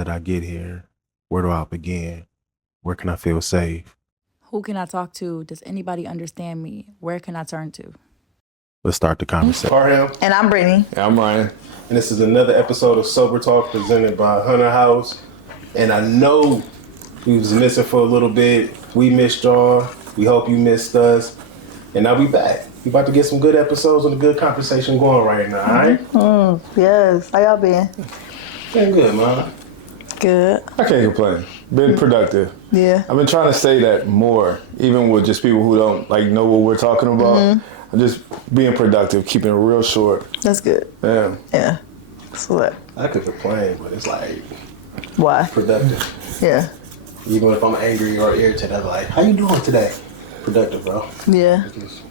That I get here? Where do I begin? Where can I feel safe? Who can I talk to? Does anybody understand me? Where can I turn to? Let's start the conversation. Parham. And I'm Brittany. Yeah, I'm Ryan. And this is another episode of Sober Talk presented by Hunter House. And I know we was missing for a little bit. We missed y'all. We hope you missed us. And now we back. We about to get some good episodes and a good conversation going right now, all right? Yes. How y'all been? Been good, man. Good. I can't complain. Been productive. Yeah. I've been trying to say that more, even with just people who don't know what we're talking about. I'm just being productive, keeping it real short. That's good. Yeah. Yeah. So that. I could complain, but it's like Why? productive. Yeah. Even if I'm angry or irritated, I'm like, how you doing today? Productive, bro. Yeah. Just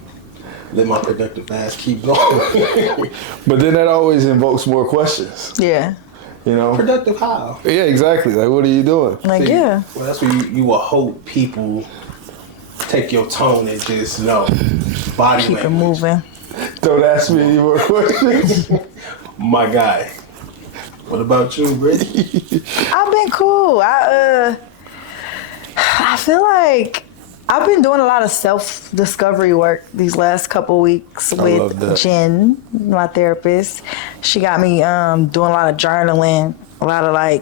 let my productive ass keep going. But then that always invokes more questions, Yeah. you know? Productive how? Yeah, exactly. Like, what are you doing? Like, See, yeah. Well, that's where you will hope people take your tone and just, body Keep it language. moving. Don't ask me any more questions. My guy. What about you, Brittany? I've been cool. I feel like I've been doing a lot of self-discovery work these last couple weeks love that. with Jen, my therapist. She got me doing a lot of journaling, a lot of I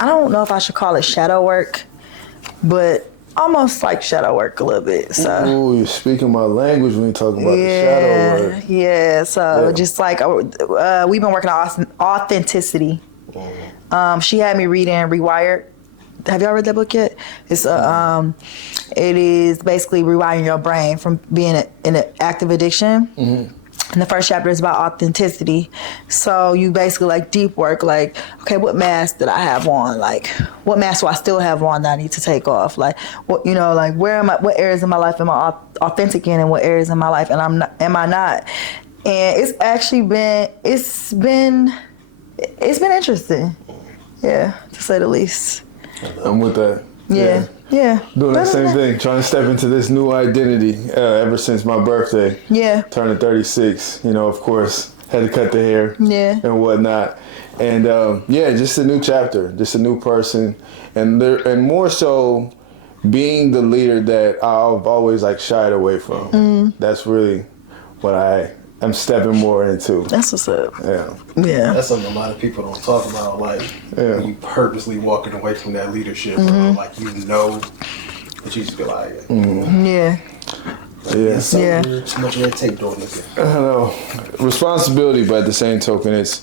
don't know if I should call it shadow work, but almost like shadow work a little bit. So Ooh, you're speaking my language when you're talking about the shadow work. yeah. So Yeah. just we've been working on authenticity. She had me reading Rewired. Have y'all read that book yet? It is basically rewiring your brain from being in an active addiction. And the first chapter is about authenticity. So you basically deep work, okay, what mask did I have on? What mask do I still have on that I need to take off? What what areas of my life am I authentic in, and what areas of my life am I not? And it's actually been interesting. Yeah, to say the least. I'm with that. Yeah. Doing that Better same than thing, trying to step into this new identity ever since my birthday. Yeah. Turning 36, of course, had to cut the hair and whatnot. And just a new chapter, just a new person. And more so being the leader that I've always shied away from. That's really what I'm stepping more into. That's what's up. Yeah. Yeah. That's something a lot of people don't talk about. When you purposely walking away from that leadership, bro. That you just be like, Yeah. Yeah. so much red tape doing this. I don't know. Responsibility, but at the same token, it's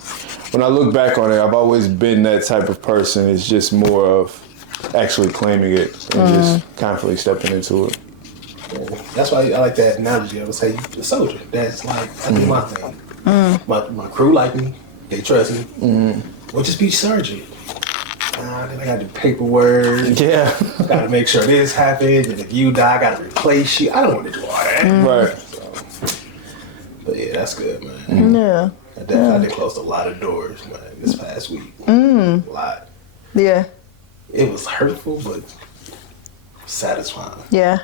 when I look back on it, I've always been that type of person. It's just more of actually claiming it and just confidently stepping into it. That's why I like that analogy. I would say a soldier. That's I do my thing. My crew like me. They trust me. Well, just be sergeant. Then I got to do paperwork. Yeah. Got to make sure this happens. And if you die, I got to replace you. I don't want to do all that. Right. So, but yeah, that's good, man. Yeah. I did close a lot of doors, man, this past week. A lot. Yeah. It was hurtful, but satisfying. Yeah.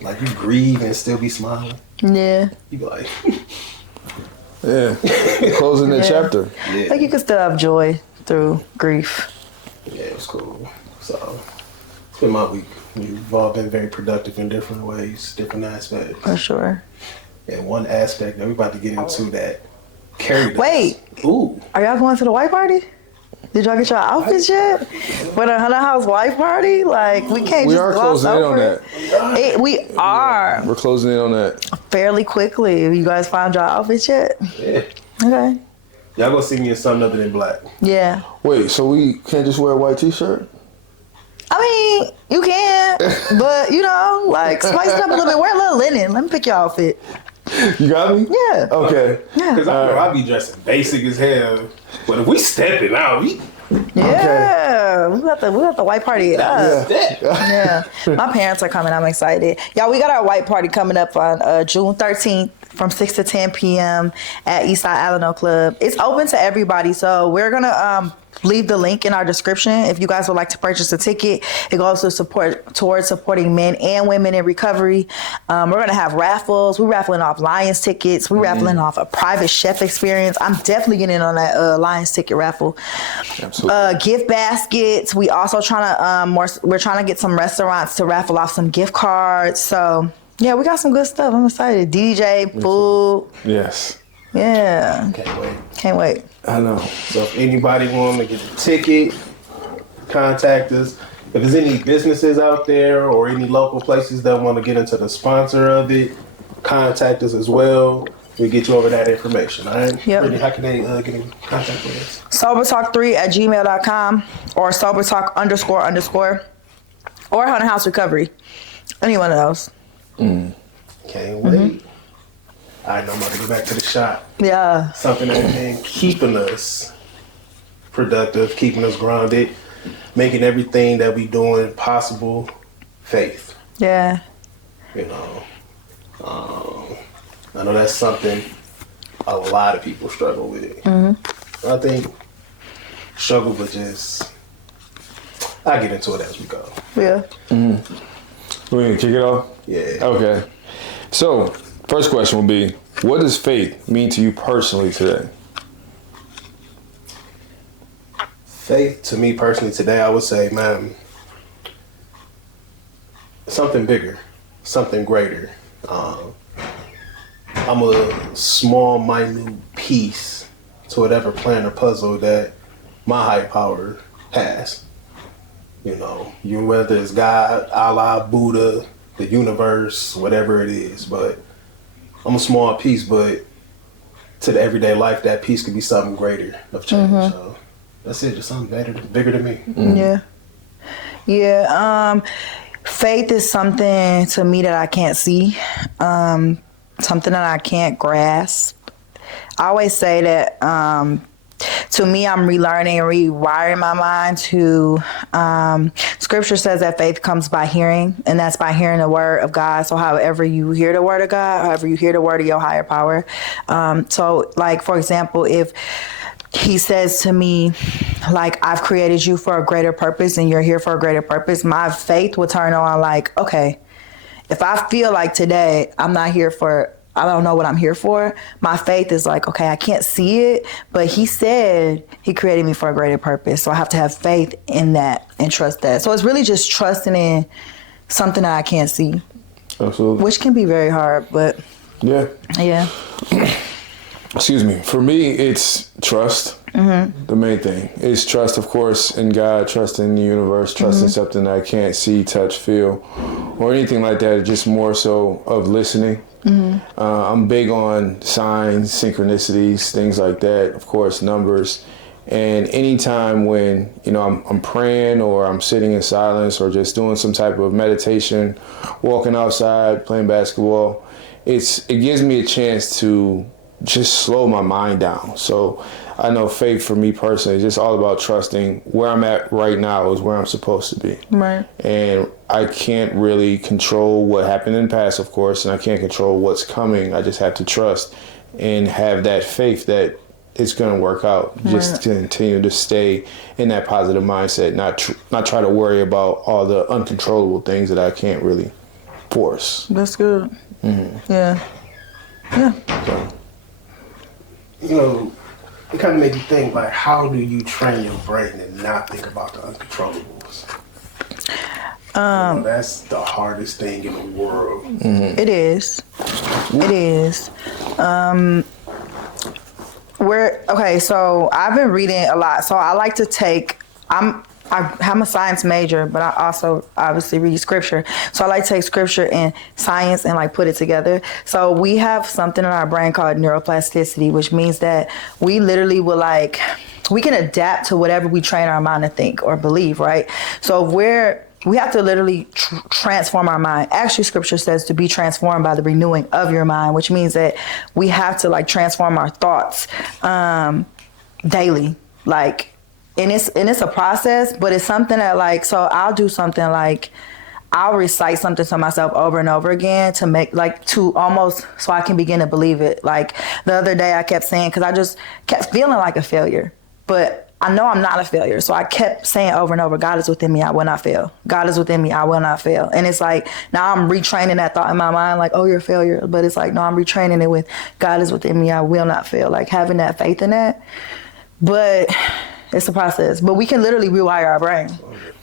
You grieve and still be smiling. Yeah. You be like, Yeah. Closing that chapter. yeah. You can still have joy through grief. Yeah, it was cool. So, it's been my week. We've all been very productive in different ways, different aspects. For sure. And one aspect that we're about to get into that carried us. Wait. Ooh. Are y'all going to the white party? Did y'all get your outfits yet? For the Hunter House white party? We can't We just are gloss closing in on over that. it. We are. We're closing in on that. Fairly quickly. You guys found your outfits yet? Yeah. Okay. Y'all gonna see me in something other than black. Yeah. Wait, so we can't just wear a white t-shirt? I mean, you can, but spice it up a little bit. Wear a little linen. Let me pick your outfit. You got me? Yeah. Okay. Yeah. Because I know I be dressing basic as hell. But if we stepping out, we Yeah. We got the white party it up. step. Yeah. My parents are coming. I'm excited. Y'all, we got our white party coming up on June 13th from 6 to 10 p.m. at Eastside Alano Club. It's open to everybody, so we're gonna leave the link in our description if you guys would like to purchase a ticket. It goes to towards supporting men and women in recovery. We're gonna have raffles. We're raffling off Lions tickets. We're raffling off a private chef experience. I'm definitely getting in on that Lions ticket raffle. Absolutely. Gift baskets. We also we're trying to get some restaurants to raffle off some gift cards. So yeah, we got some good stuff. I'm excited. DJ, food. Yes. Yeah. Can't wait. I know. So if anybody want to get a ticket, contact us. If there's any businesses out there or any local places that want to get into the sponsor of it, contact us as well. We get you over that information. All right. Yep. Brittany, how can they get in contact with us? SoberTalk3@gmail.com or SoberTalk__ or Hunter House Recovery. Any one of those. Can't wait. All right, now I'm about to go back to the shop. Yeah. Something that's been keeping us productive, keeping us grounded, making everything that we doing possible. Faith. Yeah. You know, I know that's something a lot of people struggle with. I think struggle, but just I'll get into it as we go. Yeah. We gonna kick it off? Yeah. Okay. So, first question will be, what does faith mean to you personally today? Faith to me personally today, I would say, man, something bigger, something greater. I'm a small, minute piece to whatever plan or puzzle that my higher power has. You know, whether it's God, Allah, Buddha, the universe, whatever it is, but I'm a small piece, but to the everyday life, that piece could be something greater of change. So that's it, just something bigger than me. Yeah. Yeah. Faith is something to me that I can't see, something that I can't grasp. I always say that to me, I'm relearning and rewiring my mind to scripture says that faith comes by hearing, and that's by hearing the word of God. So however you hear the word of God, however you hear the word of your higher power. So like, for example, if he says to me, like, I've created you for a greater purpose and you're here for a greater purpose, my faith will turn on like, okay, if I feel like today I'm not here for, I don't know what I'm here for, my faith is like, okay, I can't see it, but he said he created me for a greater purpose. So I have to have faith in that and trust that. So it's really just trusting in something that I can't see. Absolutely. Which can be very hard, but Yeah. yeah. Excuse me. For me, it's trust. The main thing is trust, of course, in God, trust in the universe, trust in something that I can't see, touch, feel, or anything like that. Just more so of listening. I'm big on signs, synchronicities, things like that. Of course, numbers. And anytime when, you know, I'm praying or I'm sitting in silence or just doing some type of meditation, walking outside, playing basketball, it gives me a chance to just slow my mind down. So I know faith for me personally is just all about trusting where I'm at right now is where I'm supposed to be. Right. And I can't really control what happened in the past, of course, and I can't control what's coming. I just have to trust and have that faith that it's going to work out. Right. Just continue to stay in that positive mindset, not try to worry about all the uncontrollable things that I can't really force. That's good. Yeah. Yeah. So. You know, it kind of made you think, like, how do you train your brain and not think about the uncontrollables? You know, that's the hardest thing in the world. It is. It is. Okay, so I've been reading a lot. So I like to take, I'm a science major, but I also obviously read scripture. So I like to take scripture and science and like put it together. So we have something in our brain called neuroplasticity, which means that we literally will we can adapt to whatever we train our mind to think or believe, right? So we have to literally transform our mind. Actually, scripture says to be transformed by the renewing of your mind, which means that we have to transform our thoughts daily. And it's a process, but it's something that so I'll do something I'll recite something to myself over and over again to make to almost so I can begin to believe it. Like the other day I kept saying, because I just kept feeling like a failure, but I know I'm not a failure. So I kept saying over and over, God is within me, I will not fail. God is within me, I will not fail. And it's like, now I'm retraining that thought in my mind, like, oh, you're a failure. But it's like, no, I'm retraining it with God is within me, I will not fail. Like having that faith in that. But it's a process. But we can literally rewire our brain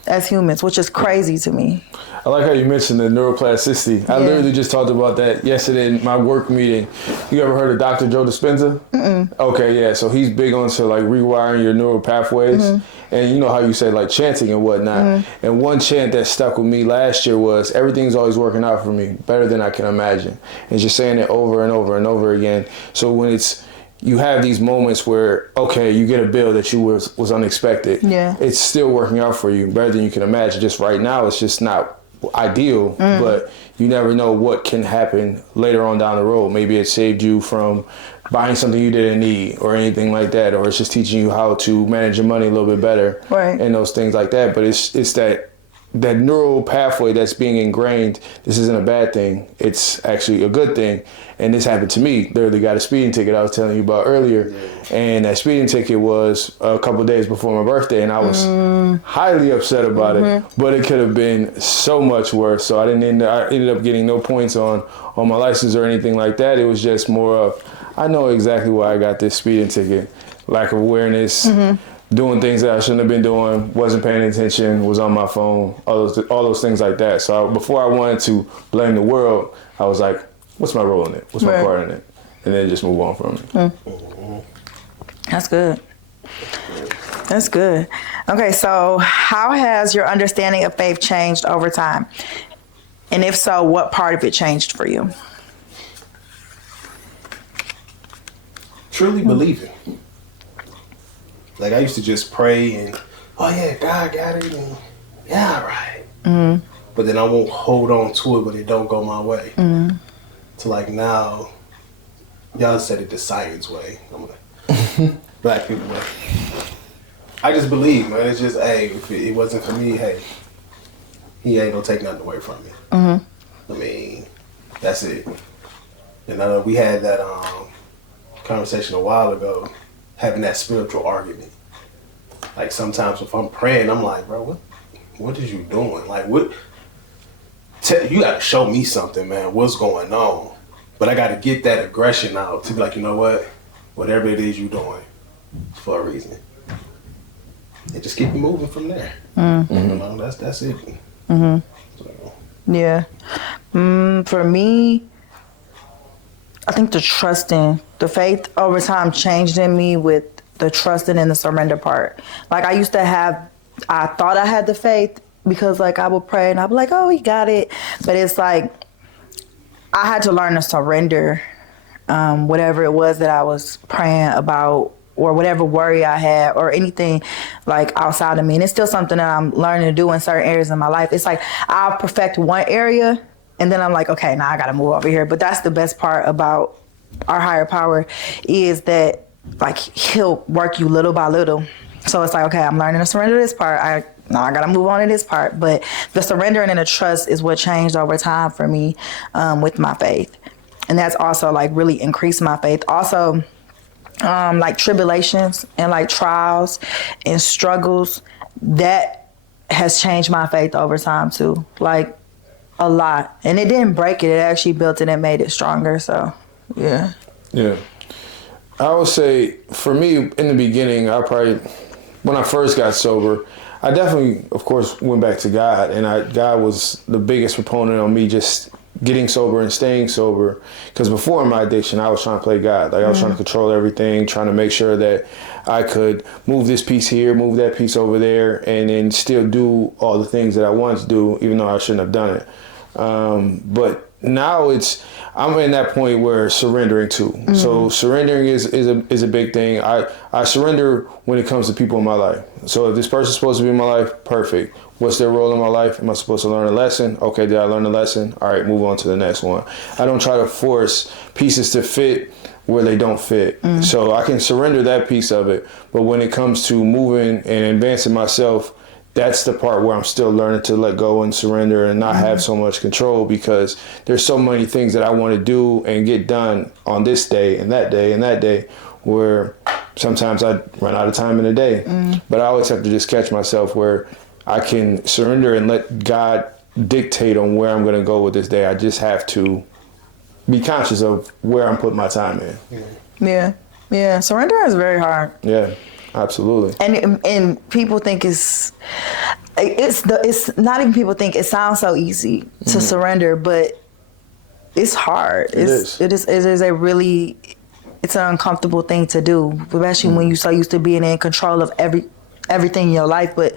as humans, which is crazy to me. I like how you mentioned the neuroplasticity. I literally just talked about that yesterday in my work meeting. You ever heard of Dr. Joe Dispenza? Mm-mm. Okay, yeah. So he's big on like rewiring your neural pathways. Mm-hmm. And you know how you say like chanting and whatnot. Mm-hmm. And one chant that stuck with me last year was, everything's always working out for me, better than I can imagine. And just saying it over and over and over again. So when you have these moments where, okay, you get a bill that was unexpected. Yeah. It's still working out for you better than you can imagine. Just right now, it's just not ideal, but you never know what can happen later on down the road. Maybe it saved you from buying something you didn't need or anything like that, or it's just teaching you how to manage your money a little bit better, right? And those things like that. But it's that neural pathway that's being ingrained. This isn't a bad thing. It's actually a good thing. And this happened to me. Literally got a speeding ticket I was telling you about earlier. Yeah. And that speeding ticket was a couple of days before my birthday. And I was highly upset about it. But it could have been so much worse. So I ended up getting no points on my license or anything like that. It was just more of, I know exactly why I got this speeding ticket. Lack of awareness. Doing things that I shouldn't have been doing, wasn't paying attention, was on my phone, all those things like that. So before I wanted to blame the world, I was like, what's my role in it? What's my part in it? And then just move on from it. That's good. That's good. Okay, so how has your understanding of faith changed over time? And if so, what part of it changed for you? Truly believing. Like I used to just pray and, oh yeah, God got it, and yeah, all right. But then I won't hold on to it when it don't go my way. To like now, y'all said it the science way. I'm like, black people way. I just believe, man. It's just, hey, if it wasn't for me, hey, he ain't gonna take nothing away from me. I mean, that's it. And we had that conversation a while ago, having that spiritual argument. Like sometimes if I'm praying, I'm like, bro, what is you doing? Like you gotta show me something, man. What's going on? But I gotta get that aggression out to be like, you know what? Whatever it is you're doing, it's for a reason. And just keep moving from there. You know, that's it. So. Yeah. For me, I think the faith over time changed in me with the trusting and the surrender part. Like I thought I had the faith because like I would pray and I'd be like, oh, he got it. But it's like, I had to learn to surrender whatever it was that I was praying about or whatever worry I had or anything like outside of me. And it's still something that I'm learning to do in certain areas of my life. It's like I'll perfect one area and then I'm like, okay, now I got to move over here. But that's the best part about our higher power is that like he'll work you little by little. So it's like, okay, I'm learning to surrender this part. I got to move on to this part. But the surrendering and the trust is what changed over time for me with my faith. And that's also like really increased my faith. Also, like tribulations and like trials and struggles, that has changed my faith over time too. Like a lot. And it didn't break it. It actually built it and made it stronger. So, yeah. Yeah. I would say for me in the beginning, when I first got sober, I definitely, of course, went back to God. And God was the biggest proponent on me just getting sober and staying sober. Because before my addiction, I was trying to play God. Like I was trying to control everything, trying to make sure that I could move this piece here, move that piece over there, and then still do all the things that I wanted to do, even though I shouldn't have done it. But now I'm in that point where surrendering too. So surrendering is a big thing. I surrender when it comes to people in my life. So if this person's supposed to be in my life, perfect. What's their role in my life? Am I supposed to learn a lesson? Okay, did I learn a lesson? All right, move on to the next one. I don't try to force pieces to fit where they don't fit. So I can surrender that piece of it. But when it comes to moving and advancing myself, that's the part where I'm still learning to let go and surrender and not have so much control, because there's so many things that I want to do and get done on this day and that day and that day, where sometimes I run out of time in a day. But I always have to just catch myself where I can surrender and let God dictate on where I'm going to go with this day. I just have to be conscious of where I'm putting my time in. Yeah. Surrender is very hard. Yeah, absolutely. And people think it's not even people think it sounds so easy to surrender, but it's hard. It is a really, it's an uncomfortable thing to do, especially when you're so used to being in control of everything in your life. But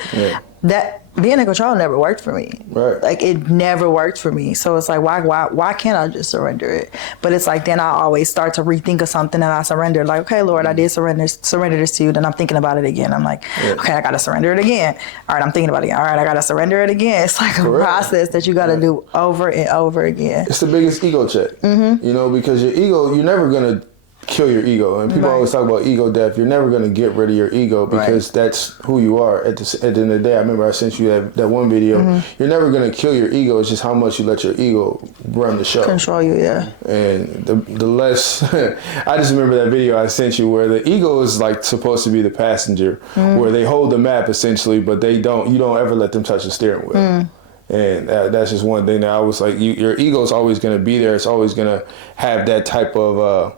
that being in control never worked for me. Right. Like, it never worked for me. So it's like, why can't I just surrender it? But it's like, then I always start to rethink of something and I surrender. Like, okay, Lord, I did surrender this to you. Then I'm thinking about it again. I'm like, okay, I got to surrender it again. All right, I'm thinking about it again. All right, I got to surrender it again. It's like a process that you got to do over and over again. It's the biggest ego check, you know, because your ego, you're never going to kill your ego. And people always talk about ego death. You're never going to get rid of your ego, because that's who you are. At the end of the day, I remember I sent you that one video. You're never going to kill your ego. It's just how much you let your ego run the show. Control you, yeah. And the less, I just remember that video I sent you where the ego is like supposed to be the passenger, where they hold the map essentially, but you don't ever let them touch the steering wheel. And that's just one thing that I was like, your ego is always going to be there. It's always going to have that type of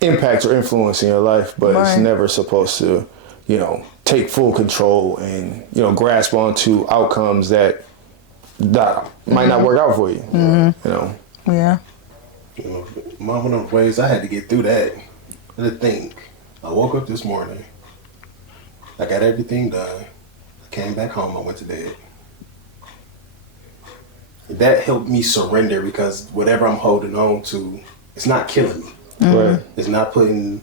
impact or influence in your life, but it's never supposed to, you know, take full control and, you know, grasp onto outcomes that might not work out for you. You know. Yeah. You know, one of those ways I had to get through that. To think, I woke up this morning, I got everything done, I came back home, I went to bed. That helped me surrender, because whatever I'm holding on to, it's not killing me. Right. It's not putting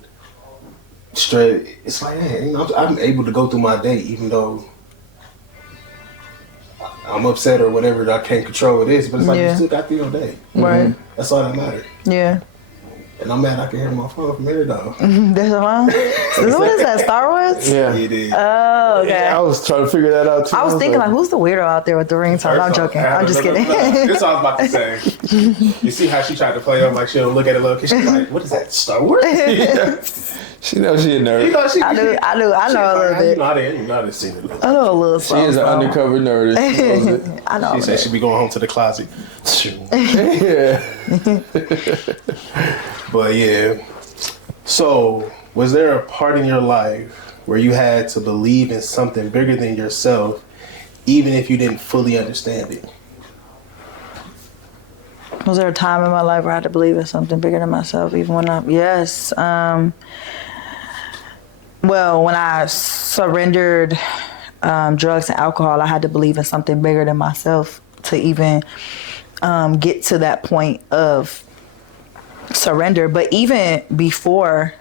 straight. It's like, hey, you know, I'm able to go through my day even though I'm upset or whatever that I can't control what it is. But it's like, you still got through your day. Right. That's all that matters. Yeah. And I'm mad I can hear my phone from here though. That's wrong. What is that, Star Wars? Yeah. It is. Oh, okay. Yeah, I was trying to figure that out too. I was thinking, like, who's the weirdo out there with the ringtone? I'm joking. I'm just kidding. That's all I was about to say. You see how she tried to play on, like, she'll look at it, look, and she's like, what is that, Star Wars? She knows she a nerd. You know, I know a little bit. You know, I didn't see it. I know a little She something. is an undercover nerd. She knows it. I know. She said she'd be going home to the closet. Yeah. But yeah. So, was there a part in your life where you had to believe in something bigger than yourself, even if you didn't fully understand it? Was there a time in my life where I had to believe in something bigger than myself, even when yes. Well, when I surrendered drugs and alcohol, I had to believe in something bigger than myself to even get to that point of surrender. But even before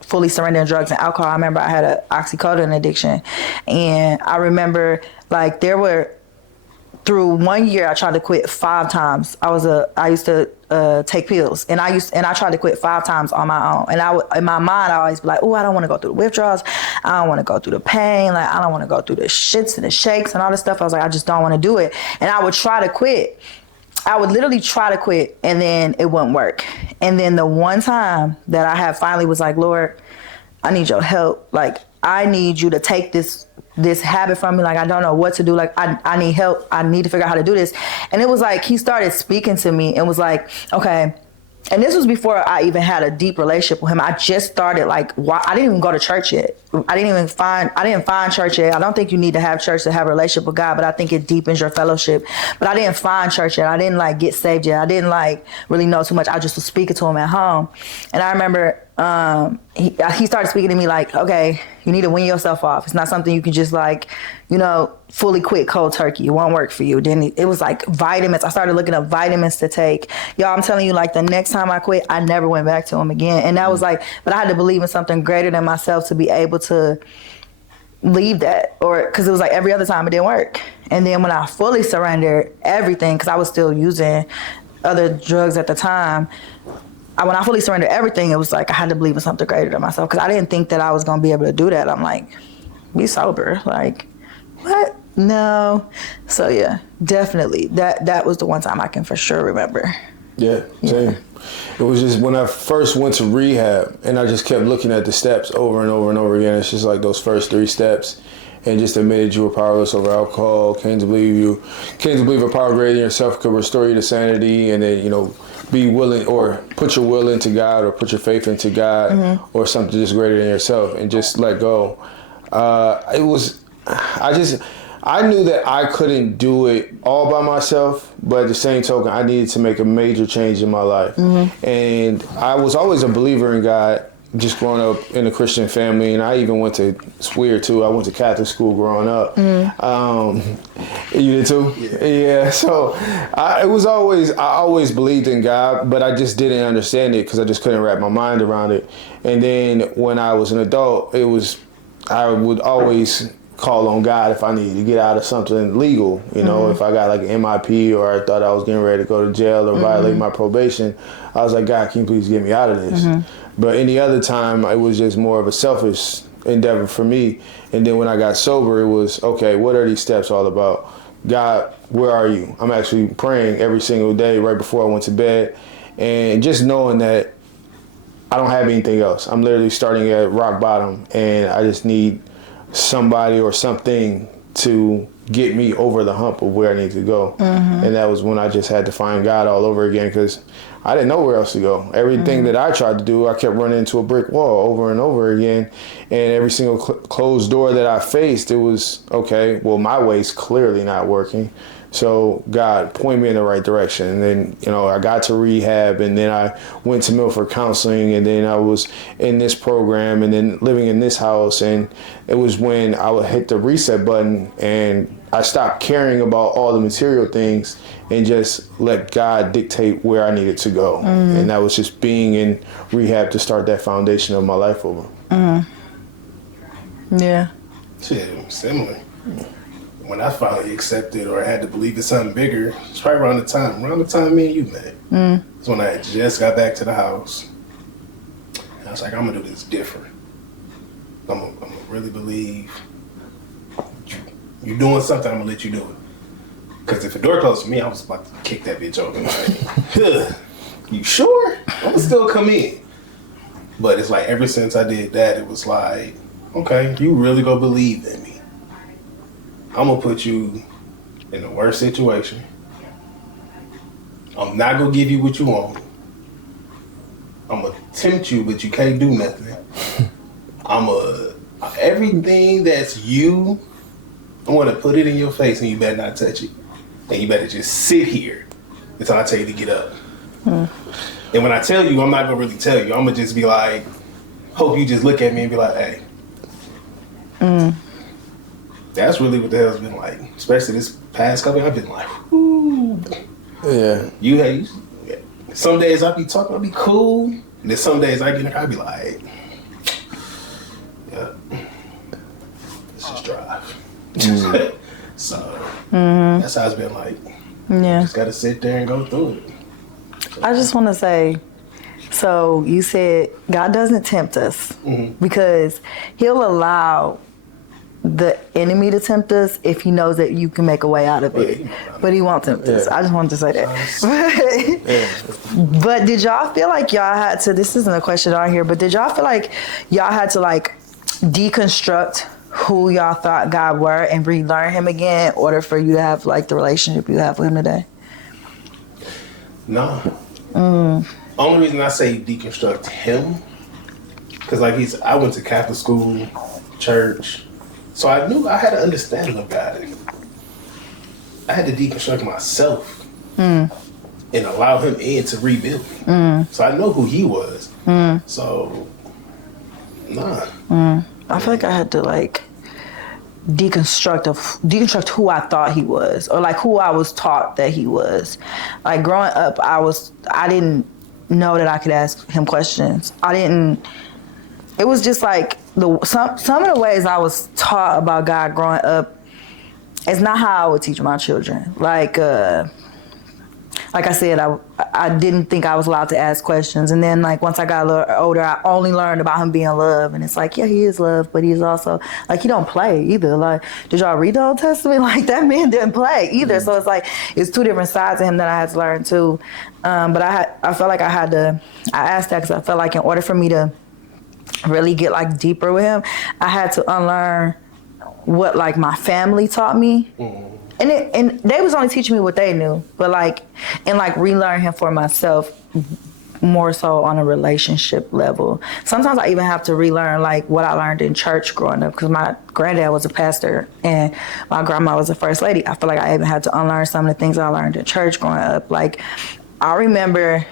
fully surrendering drugs and alcohol, I remember I had an oxycodone addiction. And I remember, like, through 1 year, I tried to quit 5 times. I used to take pills, and I tried to quit 5 times on my own. And in my mind, I always be like, oh, I don't want to go through the withdrawals. I don't want to go through the pain. Like, I don't want to go through the shits and the shakes and all this stuff. I was like, I just don't want to do it. And I would try to quit. I would literally try to quit, and then it wouldn't work. And then the one time that I had finally was like, Lord, I need your help. Like, I need you to take this habit from me. Like, I don't know what to do. Like, I need help. I need to figure out how to do this. And it was like, he started speaking to me and was like, okay. And this was before I even had a deep relationship with him. I just started, like, I didn't even go to church yet. I didn't find church yet. I don't think you need to have church to have a relationship with God, but I think it deepens your fellowship. But I didn't find church yet. I didn't, like, get saved yet. I didn't, like, really know too much. I just was speaking to him at home. And I remember he started speaking to me like, okay, you need to wean yourself off. It's not something you can just, like, you know, fully quit cold turkey. It won't work for you. Then it was like vitamins. I started looking up vitamins to take. Y'all, I'm telling you, like, the next time I quit, I never went back to him again. And that was like, but I had to believe in something greater than myself to be able to leave that, or because it was like every other time it didn't work. And then when I fully surrendered everything, because I was still using other drugs at the time, when I fully surrendered everything, it was like I had to believe in something greater than myself, because I didn't think that I was going to be able to do that. I'm like, be sober. Like, what? No. So yeah, definitely. That was the one time I can for sure remember. Yeah, same. It was just when I first went to rehab and I just kept looking at the steps over and over and over again. It's just like those first 3 steps. And just admitted you were powerless over alcohol, came to believe a power greater than yourself could restore you to sanity, and then, be willing or put your will into God or put your faith into God or something just greater than yourself and just let go. I knew that I couldn't do it all by myself, but at the same token, I needed to make a major change in my life. And I was always a believer in God, just growing up in a Christian family, and I even went to, it's weird too, I went to Catholic school growing up. You did too? Yeah. So I always believed in God, but I just didn't understand it because I just couldn't wrap my mind around it. And then when I was an adult, I would always call on God if I needed to get out of something legal. If I got like an MIP or I thought I was getting ready to go to jail or violate my probation, I was like, God, can you please get me out of this? But any other time, it was just more of a selfish endeavor for me. And then when I got sober, it was, okay, what are these steps all about? God, where are you? I'm actually praying every single day right before I went to bed. And just knowing that I don't have anything else. I'm literally starting at rock bottom, and I just need somebody or something to get me over the hump of where I need to go. And that was when I just had to find God all over again because I didn't know where else to go. Everything that I tried to do, I kept running into a brick wall over and over again. And every single closed door that I faced, it was, okay, well, my way's clearly not working. So God, point me in the right direction. And then, I got to rehab, and then I went to Milford Counseling, and then I was in this program and then living in this house. And it was when I would hit the reset button and I stopped caring about all the material things and just let God dictate where I needed to go. And that was just being in rehab to start that foundation of my life over. Yeah. Shit, similar. When I finally accepted or had to believe in something bigger, it's probably around the time me and you met. It's when I had just got back to the house. And I was like, I'm gonna do this different. I'm gonna really believe you're doing something, I'm gonna let you do it. Because if a door closed for me, I was about to kick that bitch open. Like, you sure? I'm gonna still come in. But it's like ever since I did that, it was like, okay, you really gonna believe in me. I'm gonna put you in the worst situation. I'm not gonna give you what you want. I'm gonna tempt you, but you can't do nothing. Everything that's you, I wanna put it in your face and you better not touch it. And you better just sit here until I tell you to get up. And when I tell you, I'm not gonna really tell you. I'm gonna just be like, hope you just look at me and be like, hey. That's really what the hell's been like. Especially this past couple, I've been like, whoo. Yeah. Some days I be talking, I be cool. And then some days I get in there, I be like, yeah, let's just drive. So that's how it's been like. Yeah. Just gotta sit there and go through it. I just want to say, so you said God doesn't tempt us because He'll allow the enemy to tempt us if He knows that you can make a way out of it. But He won't tempt us. I just wanted to say that. But did y'all feel like y'all had to, this isn't a question on here, but did y'all feel like y'all had to like deconstruct who y'all thought God were and relearn Him again in order for you to have like the relationship you have with Him today? No. Only reason I say deconstruct Him, because like I went to Catholic school, church, so I knew I had an understanding of God. I had to deconstruct myself and allow Him in to rebuild me. So I know who He was. So, nah. I feel like I had to like deconstruct who I thought He was, or like who I was taught that He was. Like growing up, I didn't know that I could ask Him questions. It was just like some of the ways I was taught about God growing up. It's not how I would teach my children. Like like I said, I didn't think I was allowed to ask questions. And then like once I got a little older, I only learned about him being love. And it's like, yeah, he is love, but he's also like, he don't play either. Like, did y'all read the Old Testament? Like that man didn't play either. So it's like, it's two different sides of him that I had to learn too. But I felt like I asked that because I felt like in order for me to really get like deeper with him, I had to unlearn what like my family taught me. And they was only teaching me what they knew, but like, and like relearn him for myself more so on a relationship level. Sometimes I even have to relearn like what I learned in church growing up because my granddad was a pastor and my grandma was a first lady. I feel like I even had to unlearn some of the things I learned in church growing up. Like I remember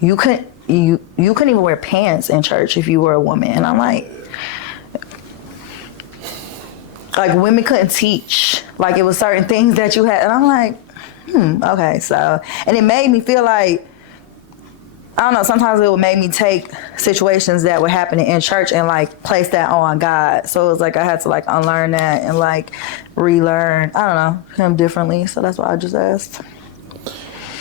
you couldn't even wear pants in church if you were a woman. And I'm like women couldn't teach. Like it was certain things that you had. And I'm like, okay. So, and it made me feel like, I don't know, sometimes it would make me take situations that were happening in church and like place that on God. So it was like I had to like unlearn that and like relearn, I don't know, him differently. So that's why I just asked.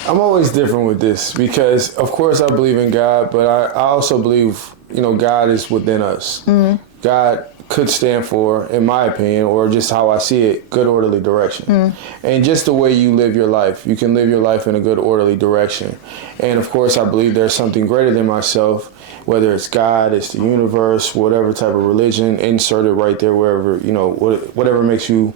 I'm always different with this because, of course, I believe in God, but I also believe, God is within us. God could stand for, in my opinion, or just how I see it, good orderly direction. And just the way you live your life, you can live your life in a good orderly direction. And of course, I believe there's something greater than myself, whether it's God, it's the universe, whatever type of religion, insert it right there wherever, whatever makes you,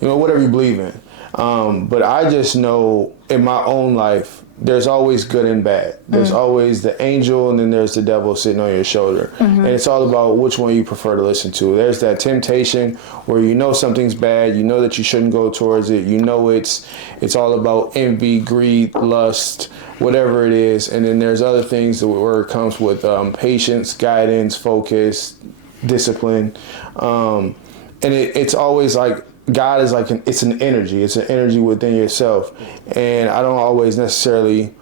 whatever you believe in. But I just know in my own life, there's always good and bad. There's always the angel and then there's the devil sitting on your shoulder. And it's all about which one you prefer to listen to. There's that temptation where something's bad, that you shouldn't go towards it. It's all about envy, greed, lust, whatever it is. And then there's other things where it comes with patience, guidance, focus, discipline. And it's always like, God is like it's an energy. It's an energy within yourself, and I don't always necessarily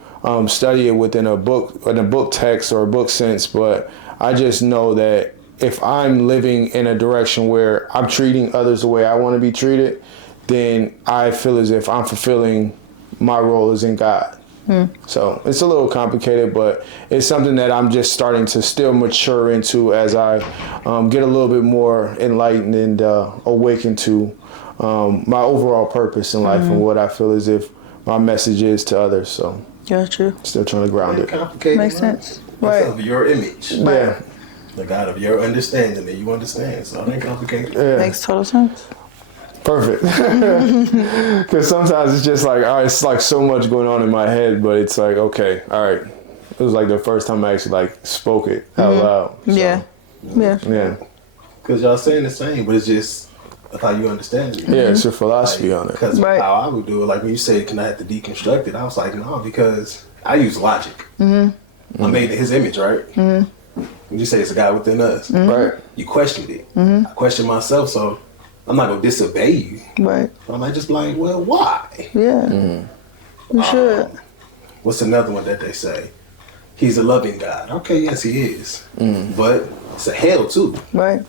study it within a book text or a book sense. But I just know that if I'm living in a direction where I'm treating others the way I want to be treated, then I feel as if I'm fulfilling my role as in God. So it's a little complicated, but it's something that I'm just starting to still mature into as I get a little bit more enlightened and awakened to my overall purpose in life and what I feel as if my message is to others. So yeah, true. Still trying to ground it. Complicated. Makes sense. Right. Of your image. Yeah. The God of your understanding that you understand. So it ain't complicated. Yeah. Makes total sense. Perfect. Because sometimes it's just like, all right, it's like so much going on in my head, but it's like, okay, all right. It was like the first time I actually like spoke it out loud. So, Yeah. Because y'all saying the same, but it's just how you understand it. Yeah, it's your philosophy on it. Because how I would do it, like when you said, can I have to deconstruct it? I was like, no, because I use logic. I made his image, right? When you say it's a God within us, Right. you questioned it. I questioned myself, so I'm not going to disobey you. Right. I might just be like, well, why? Yeah. You should. What's another one that they say? He's a loving God. Okay, yes, he is. But it's a hell, too. Right.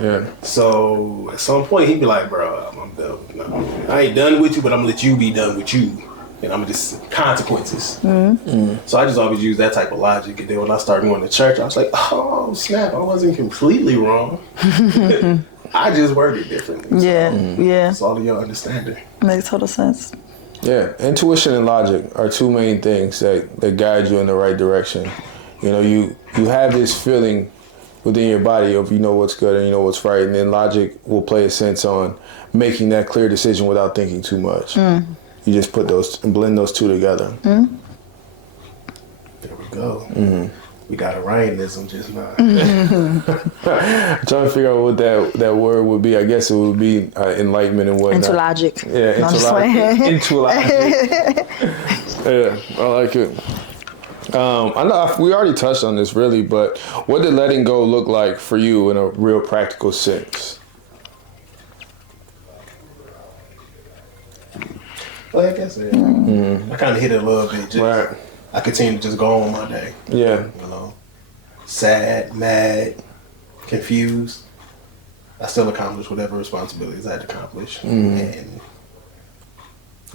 Yeah. So at some point, he'd be like, bro, I'm done. No, I ain't done with you, but I'm going to let you be done with you. And I'm just consequences. So I just always use that type of logic. And then when I started going to church, I was like, oh, snap, I wasn't completely wrong. I just worded differently. Yeah. Yeah. It's all of your understanding. Makes total sense. Yeah, intuition and logic are two main things that guide you in the right direction. You have this feeling within your body of what's good and what's right, and then logic will play a sense on making that clear decision without thinking too much. You just put those and blend those two together. There we go. We got a Ryanism just now. I'm trying to figure out what that word would be. I guess it would be enlightenment and whatnot. Into logic. Yeah, into logic. Yeah, I like it. I know we already touched on this really, but what did letting go look like for you in a real practical sense? Like I said, I kind of hit it a little bit. Just, I continue to just go on my day. Yeah. Sad, mad, confused. I still accomplish whatever responsibilities I had to accomplish. And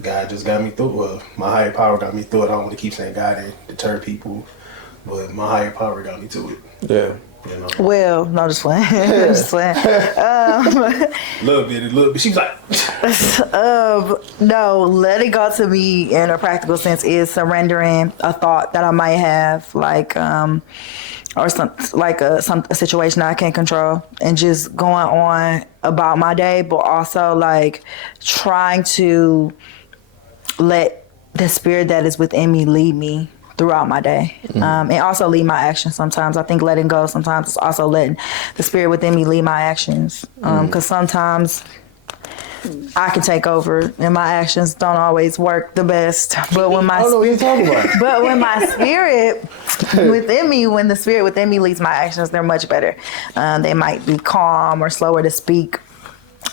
God just got me through it. Well, my higher power got me through it. I don't want to keep saying God and deter people, but my higher power got me to it. Yeah. You know? Well, no, just playing. Just playing. A little bit. She was like, no, letting go to me in a practical sense is surrendering a thought that I might have, like, or a situation that I can't control, and just going on about my day, but also like trying to let the spirit that is within me lead me throughout my day, and also lead my actions. Sometimes I think letting go sometimes is also letting the spirit within me lead my actions, because sometimes I can take over and my actions don't always work the best. But when my when my spirit within me, when the spirit within me leads my actions, they're much better. They might be calm or slower to speak,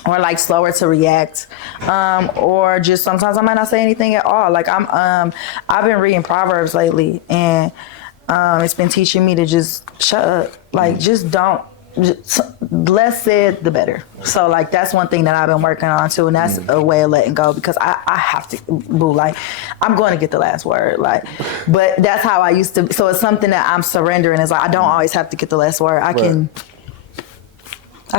or like slower to react, or just sometimes I might not say anything at all. Like I've been reading Proverbs lately, and it's been teaching me to just shut up. Like just don't. Less said, the better. So like that's one thing that I've been working on too, and that's a way of letting go, because I have to like I'm going to get the last word, like, but that's how I used to. So it's something that I'm surrendering. It's like I don't always have to get the last word. I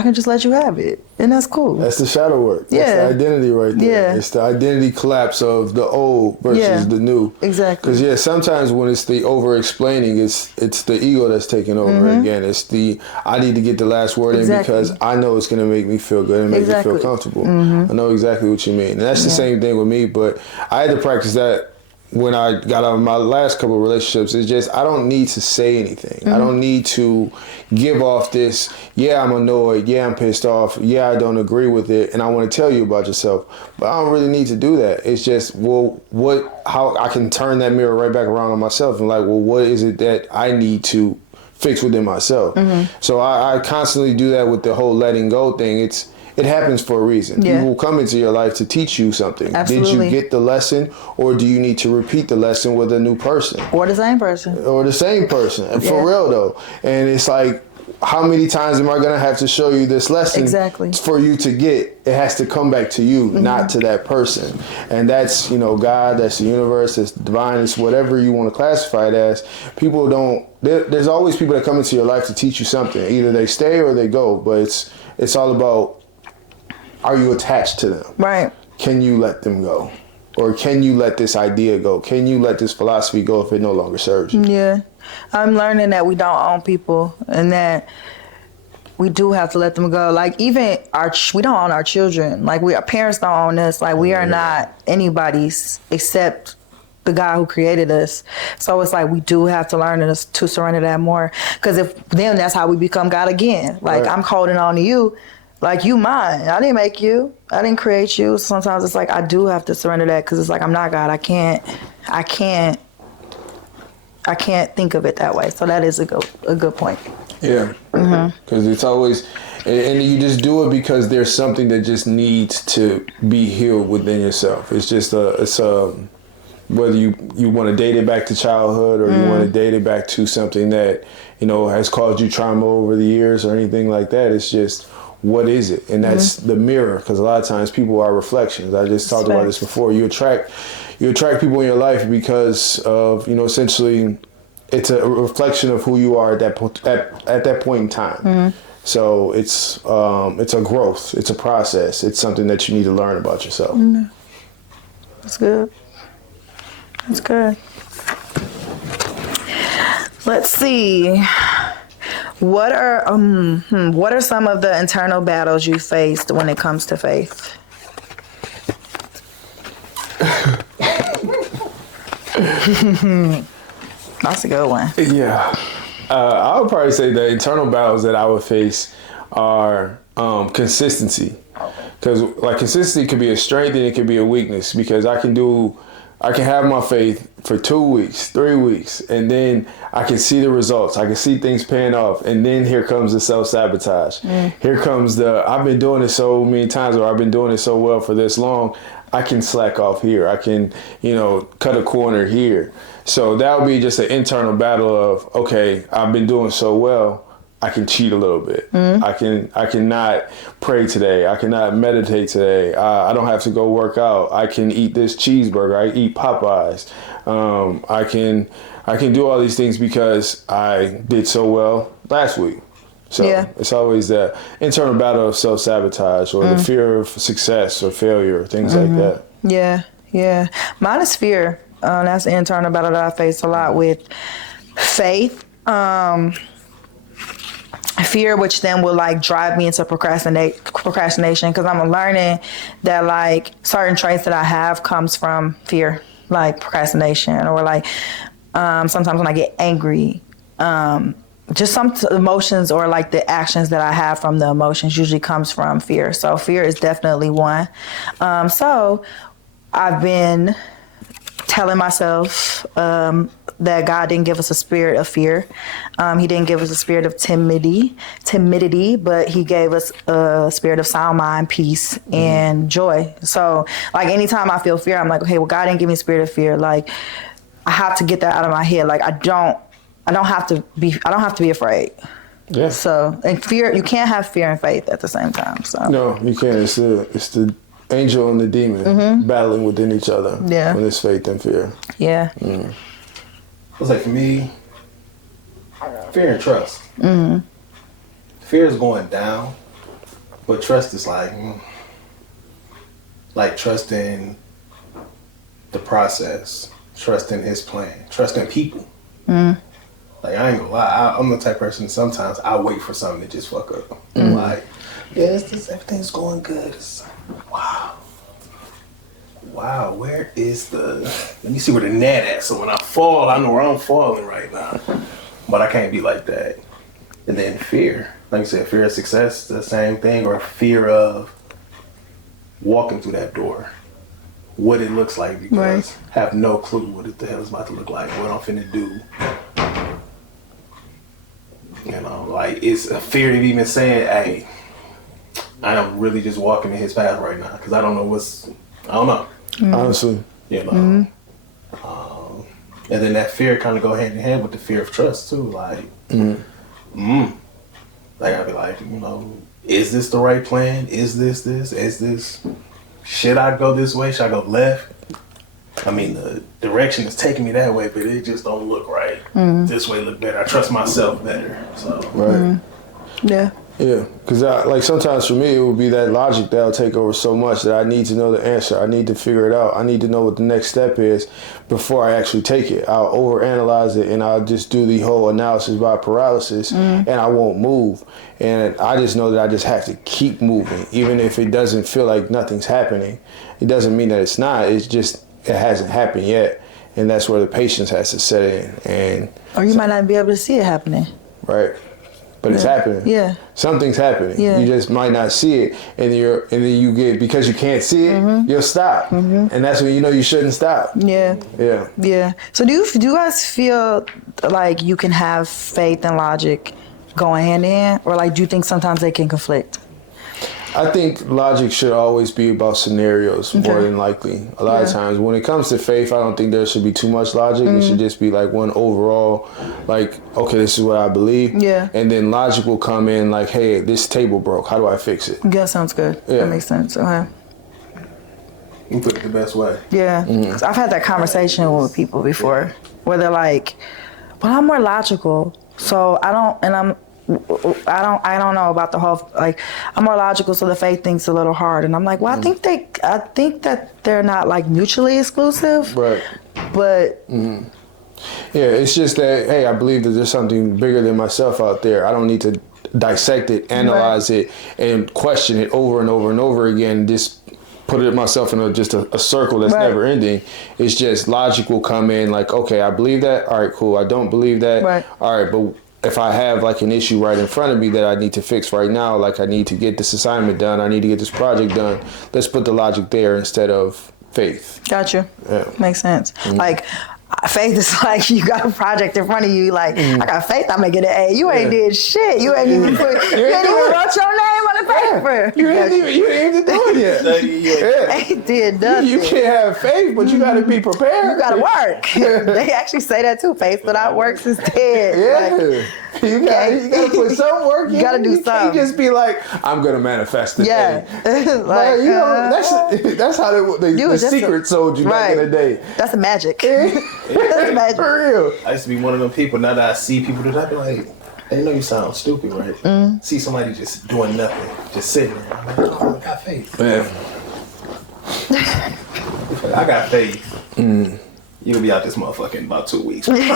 can just let you have it, and that's cool. That's the shadow work. That's the identity right there. Yeah. It's the identity collapse of the old versus the new. Exactly. Because sometimes when it's the over-explaining, it's the ego that's taking over again. It's the, I need to get the last word in because I know it's going to make me feel good and make me feel comfortable. I know exactly what you mean. And that's the same thing with me, but I had to practice that when I got out of my last couple of relationships. It's just, I don't need to say anything. I don't need to give off this, I'm annoyed, I'm pissed off, I don't agree with it, and I want to tell you about yourself. But I don't really need to do that. It's just, how I can turn that mirror right back around on myself and like, what is it that I need to fix within myself? So I constantly do that with the whole letting go thing. It happens for a reason. People will come into your life to teach you something. Absolutely. Did you get the lesson, or do you need to repeat the lesson with a new person? Or the same person. Or the same person. For real, though. And it's like, how many times am I going to have to show you this lesson for you to get? It has to come back to you, not to that person. And that's, God, that's the universe, that's divine, it's whatever you want to classify it as. People don't, there's always people that come into your life to teach you something. Either they stay or they go, but it's all about, are you attached to them? Right. Can you let them go? Or can you let this idea go? Can you let this philosophy go if it no longer serves you? Yeah. I'm learning that we don't own people, and that we do have to let them go. Like even we don't own our children. Like our parents don't own us. Like we are not anybody's except the God who created us. So it's like we do have to learn to surrender that more. Because then that's how we become God again. Like I'm holding on to you. Like you mine. I didn't make you. I didn't create you. Sometimes it's like I do have to surrender that, because it's like I'm not God. I can't think of it that way. So that is a good point. Yeah. Because it's always, and you just do it because there's something that just needs to be healed within yourself. It's just whether you want to date it back to childhood, or you want to date it back to something that has caused you trauma over the years or anything like that. It's just, what is it? And that's the mirror, because a lot of times people are reflections. I just talked about this before. You attract people in your life because of, essentially it's a reflection of who you are at that point in time. So it's a growth, it's a process, it's something that you need to learn about yourself. That's good. That's good. Let's see. What are some of the internal battles you faced when it comes to faith? That's a good one. Yeah. I would probably say the internal battles that I would face are consistency. Because like consistency could be a strength and it could be a weakness, because I can have my faith for 2 weeks, 3 weeks, and then I can see the results. I can see things paying off. And then here comes the self-sabotage. Here comes I've been doing it so many times, or I've been doing it so well for this long, I can slack off here. I can, cut a corner here. So that would be just an internal battle of, okay, I've been doing so well, I can cheat a little bit. I cannot pray today. I cannot meditate today. I don't have to go work out. I can eat this cheeseburger. I eat Popeyes. I can do all these things because I did so well last week. So it's always that internal battle of self-sabotage or the fear of success or failure, things like that. Yeah. Mine is fear. That's the internal battle that I face a lot with faith. Fear, which then will like drive me into procrastination, because I'm learning that like certain traits that I have comes from fear, like procrastination, or like sometimes when I get angry, just some emotions or like the actions that I have from the emotions usually comes from fear. So fear is definitely one. So I've been telling myself that God didn't give us a spirit of fear. He didn't give us a spirit of timidity, but he gave us a spirit of sound mind, peace, and joy. So like anytime I feel fear, I'm like, okay, well, God didn't give me a spirit of fear. Like I have to get that out of my head. Like I don't have to be afraid. Yeah. So, and fear, you can't have fear and faith at the same time. So no, you can't. It's the angel and the demon battling within each other. Yeah. When it's faith and fear. Yeah. It's like for me, fear and trust. Fear is going down, but trust is like trusting the process, trusting his plan, trusting people. Like I ain't gonna lie, I'm the type of person sometimes I wait for something to just fuck up. Like, everything's going good. It's like, wow, where is let me see where the net at, so when I fall, I know where I'm falling right now. But I can't be like that. And then fear, like you said, fear of success, the same thing, or fear of walking through that door, what it looks like, because I have no clue what the hell it's about to look like, what I'm finna do. You know, like it's a fear of even saying, hey, I am really just walking in his path right now, because I don't know. Honestly. You know. And then that fear kind of go hand in hand with the fear of trust too. Like, like I'd be like, you know, is this the right plan? Is this? Should I go this way? Should I go left? I mean, the direction is taking me that way, but it just don't look right. This way look better. I trust myself better. So right. Yeah. Yeah, because like sometimes for me it would be that logic that'll take over so much that I need to know the answer. I need to figure it out. I need to know what the next step is before I actually take it. I'll overanalyze it and I'll just do the whole analysis by paralysis and I won't move. And I just know that I just have to keep moving, even if it doesn't feel like nothing's happening. It doesn't mean that it's not. It's just it hasn't happened yet, and that's where the patience has to set in. Or you might not be able to see it happening. Right. But it's happening. Yeah. Something's happening. Yeah. You just might not see it, and then you get, because you can't see it, you'll stop, and that's when you know you shouldn't stop. Yeah. Yeah. Yeah. So do you guys feel like you can have faith and logic going hand in hand, or like do you think sometimes they can conflict? I think logic should always be about scenarios more than likely. A lot of times when it comes to faith, I don't think there should be too much logic. It should just be like one overall, like, okay, this is what I believe. Yeah. And then logic will come in like, hey, this table broke. How do I fix it? Yeah, sounds good. Yeah. That makes sense. Okay. You put it the best way. Yeah. 'Cause I've had that conversation with people before where they're like, well, I'm more logical. So I don't know about the whole, like, I'm more logical, so the faith think's a little hard. And I'm like, well, I think that they're not like mutually exclusive. Right. But yeah, it's just that, hey, I believe that there's something bigger than myself out there. I don't need to dissect it, analyze it, and question it over and over and over again. Just put it myself in just a circle that's never ending. It's just logic will come in like, okay, I believe that. All right, cool. I don't believe that. Right. All right, but if I have like an issue right in front of me that I need to fix right now, like I need to get this assignment done, I need to get this project done, let's put the logic there instead of faith. Gotcha. Yeah. Makes sense. Like, faith is like you got a project in front of you, like, I got faith I'm gonna get an A. You ain't did shit. You ain't even wrote your name on the the paper. You ain't even doing it yet. They did nothing. You can't have faith, but you got to be prepared. You gotta work. They actually say that too. Faith without works is dead. Yeah. You gotta put some work in. You gotta do You something. can't just be like, I'm gonna manifest it. Yeah. Like, you know, that's how the secret sold you back in the day. That's a magic. That's magic. For real. I used to be one of them people. Now that I see people do that, I be like, they know you sound stupid, right? See somebody just doing nothing, just sitting there. I'm like, oh, I got faith. Yeah. I got faith. You'll be out this motherfucker in about 2 weeks. Straight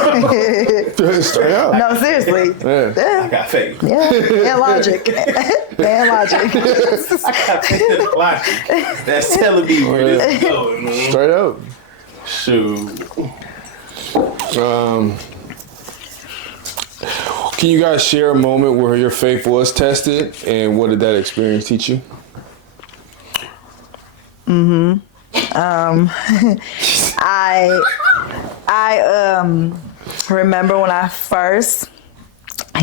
up. No, seriously. Yeah. I got faith. Yeah. And logic. And logic. I got faith in the logic. That's telling me where this is going, man. Straight up. Shoot. Can you guys share a moment where your faith was tested, and what did that experience teach you? I remember when I first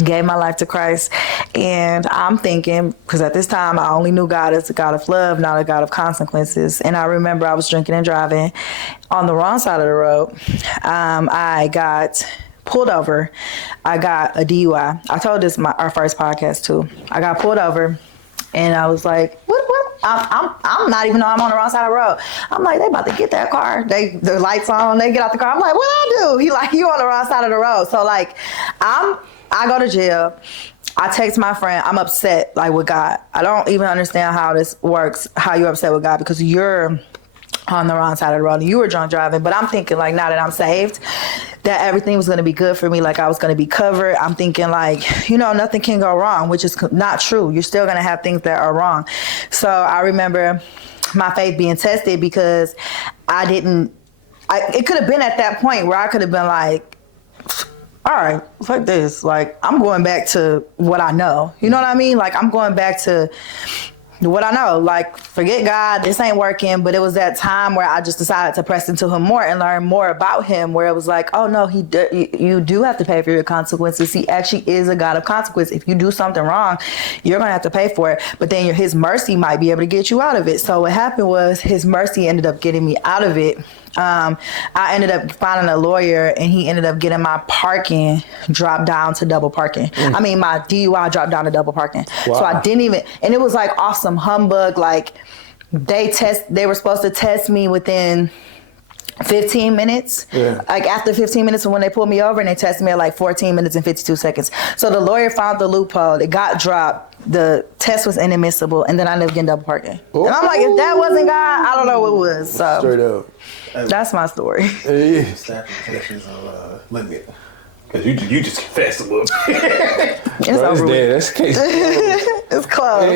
gave my life to Christ, and I'm thinking, because at this time I only knew God as a God of love, not a God of consequences. And I remember I was drinking and driving on the wrong side of the road. I got pulled over. I got a DUI. I told this our first podcast too. I got pulled over, and I was like, what? I'm not even know I'm on the wrong side of the road. I'm like, they about to get that car. The lights on, they get out the car. I'm like, what I do? He like, you on the wrong side of the road. So like, I go to jail. I text my friend. I'm upset like with God. I don't even understand how this works, how you're upset with God, because you're on the wrong side of the road and you were drunk driving. But I'm thinking like, now that I'm saved, that everything was going to be good for me. Like I was going to be covered. I'm thinking like, you know, nothing can go wrong, which is not true. You're still going to have things that are wrong. So I remember my faith being tested because it could have been at that point where I could have been like, all right, fuck this. Like, I'm going back to what I know. You know what I mean? Like, I'm going back to what I know. Like, forget God, this ain't working. But it was that time where I just decided to press into him more and learn more about him, where it was like, oh no, you do have to pay for your consequences. He actually is a God of consequence. If you do something wrong, you're going to have to pay for it. But then his mercy might be able to get you out of it. So what happened was his mercy ended up getting me out of it. I ended up finding a lawyer, and he ended up getting my parking dropped down to double parking. I mean, my DUI dropped down to double parking. Wow. So I didn't even, and it was like awesome humbug. Like they were supposed to test me within 15 minutes. Yeah. Like after 15 minutes when they pulled me over, and they tested me at like 14 minutes and 52 seconds. So the lawyer found the loophole. It got dropped. The test was inadmissible, and then I ended up getting double parking. Ooh. And I'm like, if that wasn't God, I don't know what was. So straight up. That's my story. Confessions of limit. Because you just confessed a little bit. It's over with. That's the case. It's closed.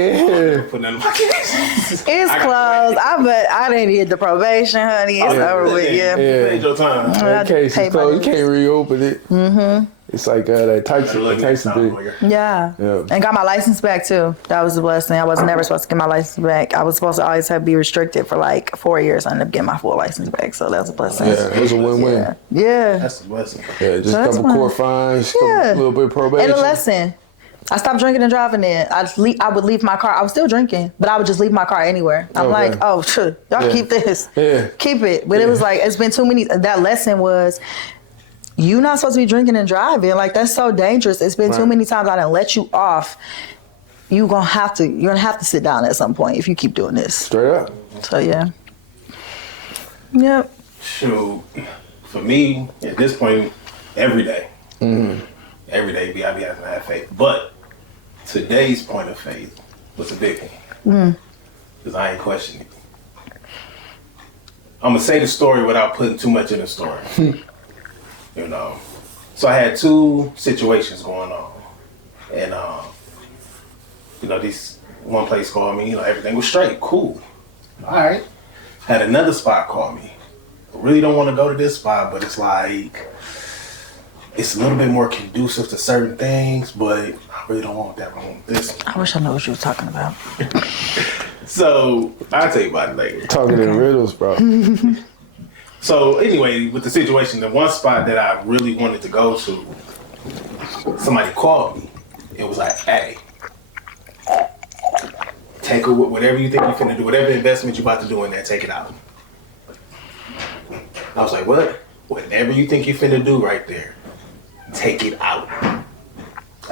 It's closed. I didn't get the probation, honey. It's over with. Yeah. You made your time. That case is closed. You can't reopen it. Mm-hmm. It's like that Tyson thing. Yeah. And got my license back too. That was a blessing. I was never supposed to get my license back. I was supposed to always be restricted for like 4 years. I ended up getting my full license back. So that was a blessing. Yeah, it was a win-win. Yeah. That's a blessing. Yeah, just a couple court fines, a little bit of probation. And a lesson. I stopped drinking and driving then. I would leave my car. I was still drinking, but I would just leave my car anywhere. I'm like, oh, y'all keep this. Yeah. Keep it. But it was like, it's been too many. That lesson was, you're not supposed to be drinking and driving. Like, that's so dangerous. It's been too many times I done let you off. You're gonna have to sit down at some point if you keep doing this. Straight up. So yeah. Yep. Shoot. For me, at this point, every day. Mm-hmm. Every day I be having to have faith. But today's point of faith was a big one. Because I ain't questioning it. I'm gonna say the story without putting too much in the story. You know, so I had two situations going on, and you know, this one place called me. You know, everything was straight, cool. All right. Had another spot call me. I really don't want to go to this spot, but it's like it's a little bit more conducive to certain things, but I really don't want that. I want this. I wish I knew what you were talking about. So I'll tell you about it later. Talking in riddles, bro. So anyway, with the situation, the one spot that I really wanted to go to, somebody called me. It was like, hey, take whatever you think you're finna do, whatever investment you're about to do in there, take it out. I was like, what? Whatever you think you're finna do right there, take it out. I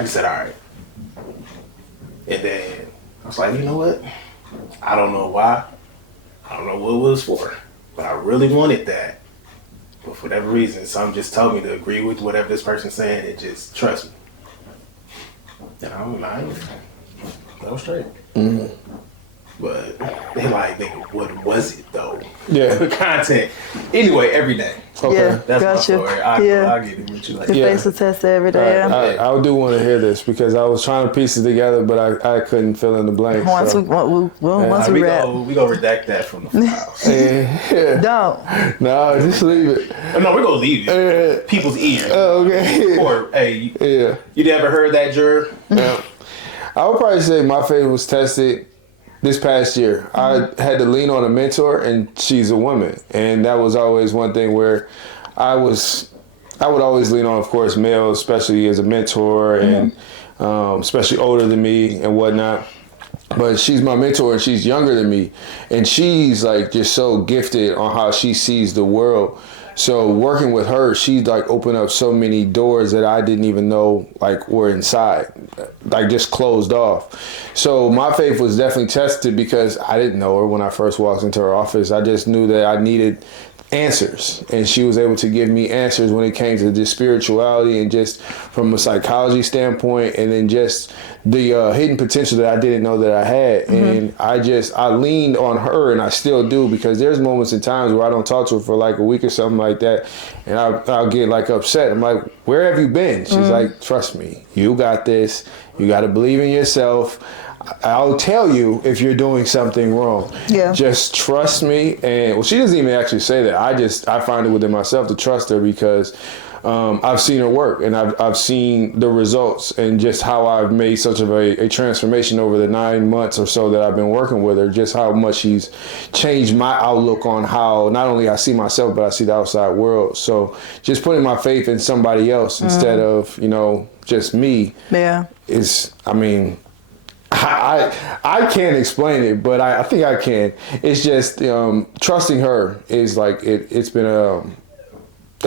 just said, all right. And then I was like, you know what? I don't know why. I don't know what it was for. But I really wanted that. But for whatever reason, something just told me to agree with whatever this person's saying and just trust me. And I'm like, that was straight. Mm-hmm. But they like, nigga, what was it though? Yeah. The content. Anyway, every day. Okay. Yeah, that's my gotcha. story. I'll get it with you. Like, Your face was tested every day. I do want to hear this because I was trying to piece it together, but I couldn't fill in the blanks. Once we wrap. We gonna redact that from the files. Yeah. Don't. No, just leave it. No, we're gonna leave it. People's ears. Okay. Or, hey, you never heard that, juror? Yeah. I would probably say my faith was tested this past year. I had to lean on a mentor, and she's a woman. And that was always one thing where I would always lean on, of course, males, especially as a mentor, and especially older than me and whatnot. But she's my mentor, and she's younger than me. And she's like just so gifted on how she sees the world. So working with her, she like opened up so many doors that I didn't even know like were inside, like just closed off. So my faith was definitely tested because I didn't know her when I first walked into her office. I just knew that I needed answers, and she was able to give me answers when it came to just spirituality and just from a psychology standpoint, and then just the hidden potential that I didn't know that I had. And I leaned on her, and I still do, because there's moments and times where I don't talk to her for like a week or something like that, and I'll get like upset. I'm like, where have you been? She's like, trust me, you got this. You got to believe in yourself. I'll tell you if you're doing something wrong. Yeah. Just trust me. And well, she doesn't even actually say that. I find it within myself to trust her because I've seen her work, and I've seen the results, and just how I've made such of a transformation over the 9 months or so that I've been working with her, just how much she's changed my outlook on how not only I see myself, but I see the outside world. So just putting my faith in somebody else instead of, just me. Yeah. I can't explain it, but I think I can. It's just trusting her is like it's been a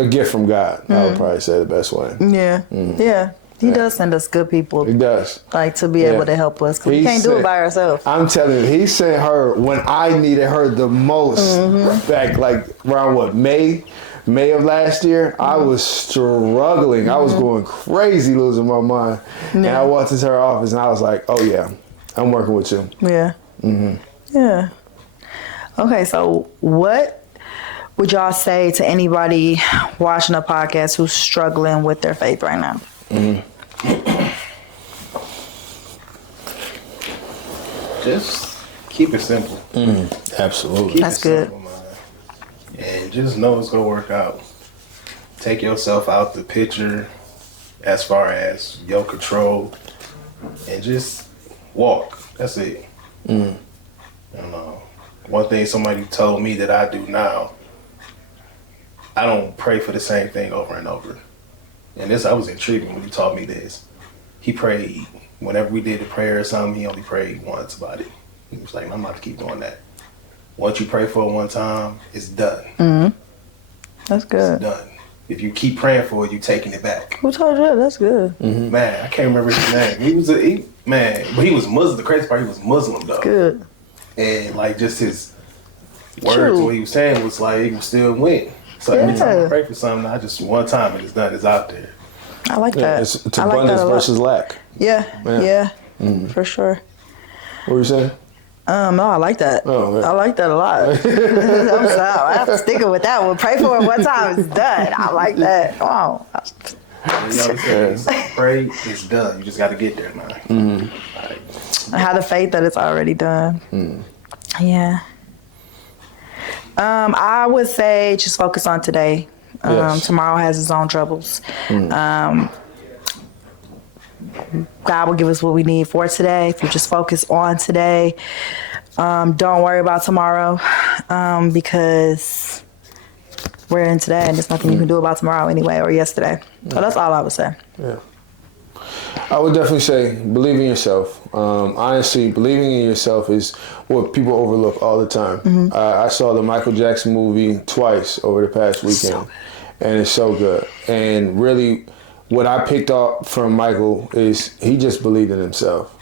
gift from God. I would probably say the best way. Yeah, yeah. He does send us good people. He does. Like to be able to help us, because we can't do it by ourselves. I'm telling you, he sent her when I needed her the most. Back like around May of last year, I was struggling. I was going crazy, losing my mind. And I walked into her office, and I was like, oh, yeah, I'm working with you. Yeah. Yeah. Okay, so what would y'all say to anybody watching a podcast who's struggling with their faith right now? Just keep it simple. Absolutely. That's good. And just know it's going to work out. Take yourself out the picture as far as your control, and just walk. That's it. One thing somebody told me that I do now, I don't pray for the same thing over and over. And I was intrigued when he taught me this. He prayed, whenever we did the prayer or something, he only prayed once about it. He was like, I'm about to keep doing that. Once you pray for it one time, it's done. That's good. It's done. If you keep praying for it, you're taking it back. Who told you that? That's good. Man, I can't remember his name. But he was Muslim. The crazy part, he was Muslim though. That's good. And like just his words, what he was saying was like he still went. So every time I pray for something, I just one time and it's done. It's out there. I like that. It's abundance versus lack. Yeah. For sure. What were you saying? No, I like that. Oh, I like that a lot. I'm sorry. I have to stick it with that one. Pray for it one time, it's done. I like that. Wow. Pray, it's done. You just got to get there, man. I have the faith that it's already done. Yeah. I would say just focus on today. Tomorrow has its own troubles. God will give us what we need for today. If you just focus on today, don't worry about tomorrow, because we're in today and there's nothing you can do about tomorrow anyway, or yesterday. So that's all I would say. Yeah. I would definitely say believe in yourself. Honestly, believing in yourself is what people overlook all the time. I saw the Michael Jackson movie twice over the past weekend, and it's so good. And really, what I picked up from Michael is he just believed in himself.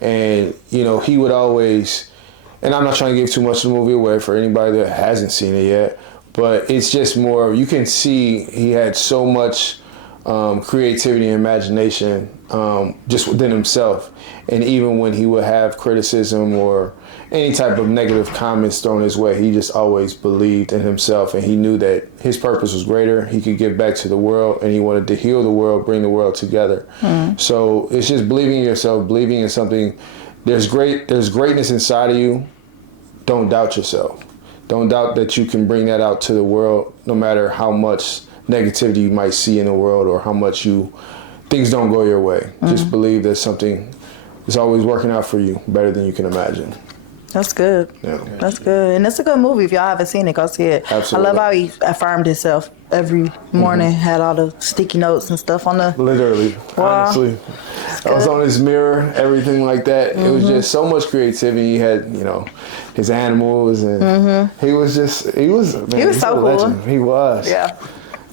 And, you know, he would always, and I'm not trying to give too much of the movie away for anybody that hasn't seen it yet, but it's just more, you can see he had so much creativity and imagination just within himself. And even when he would have criticism or any type of negative comments thrown his way, he just always believed in himself, and he knew that his purpose was greater. He could give back to the world, and he wanted to heal the world, bring the world together. So it's just believing in yourself, believing in something. There's greatness inside of you. Don't doubt yourself. Don't doubt that you can bring that out to the world, no matter how much negativity you might see in the world or how much things don't go your way. Just believe that something is always working out for you better than you can imagine. That's good. Yeah. That's good. And it's a good movie. If y'all haven't seen it, go see it. Absolutely. I love how he affirmed himself every morning, had all the sticky notes and stuff on the... Literally, Wow. honestly. I was on his mirror, everything like that. It was just so much creativity. He had, you know, his animals, and he was so he's a cool. legend. He was. Yeah.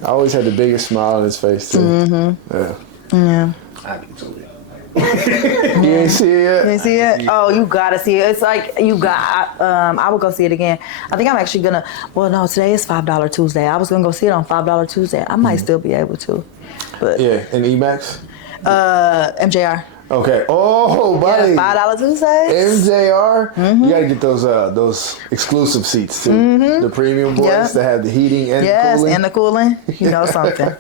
I always had the biggest smile on his face, too. Yeah. Yeah. I get to it. You ain't see it yet? You didn't see it? Oh, you gotta see it. It's like I would go see it again. I think I'm actually gonna. Well, no, today is $5 Tuesday. I was gonna go see it on $5 Tuesday. I might still be able to, but Yeah, in IMAX? MJR. Okay. Oh, buddy. Yeah, $5 Tuesdays. MJR, you gotta get those exclusive seats too. The premium ones Yeah. that have the heating and Yes, cooling. and the cooling. You know something.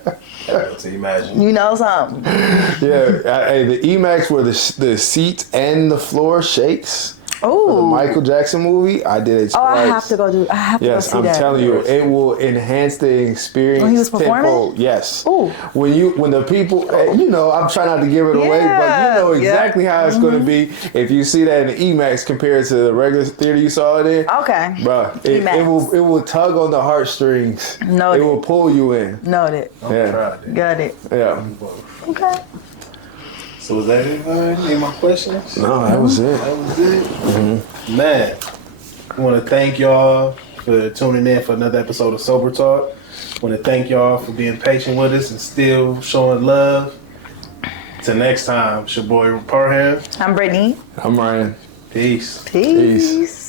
So imagine. You know something. Yeah, the IMAX where the seat and the floor shakes. For the Oh. Michael Jackson movie, I did it twice. Oh, I have to go do. I have to Yes, go see I'm that. telling you, it will enhance the experience. When he was performing? tenfold. Yes. Ooh. When the people, you know, I'm trying not to give it away, but Yeah, you know yeah. exactly how it's going to be if you see that in the IMAX compared to the regular theater you saw it in. Okay. Bruh, it IMAX. will tug on the heartstrings. Noted. It will pull you in. Noted. Yeah. Try it. Got it. Yeah. Okay. So was that it? Any more questions? No, that was it. That was it. Man, I want to thank y'all for tuning in for another episode of Sober Talk. I want to thank y'all for being patient with us and still showing love. Till next time, it's your boy Parham. I'm Brittany. I'm Ryan. Peace. Peace.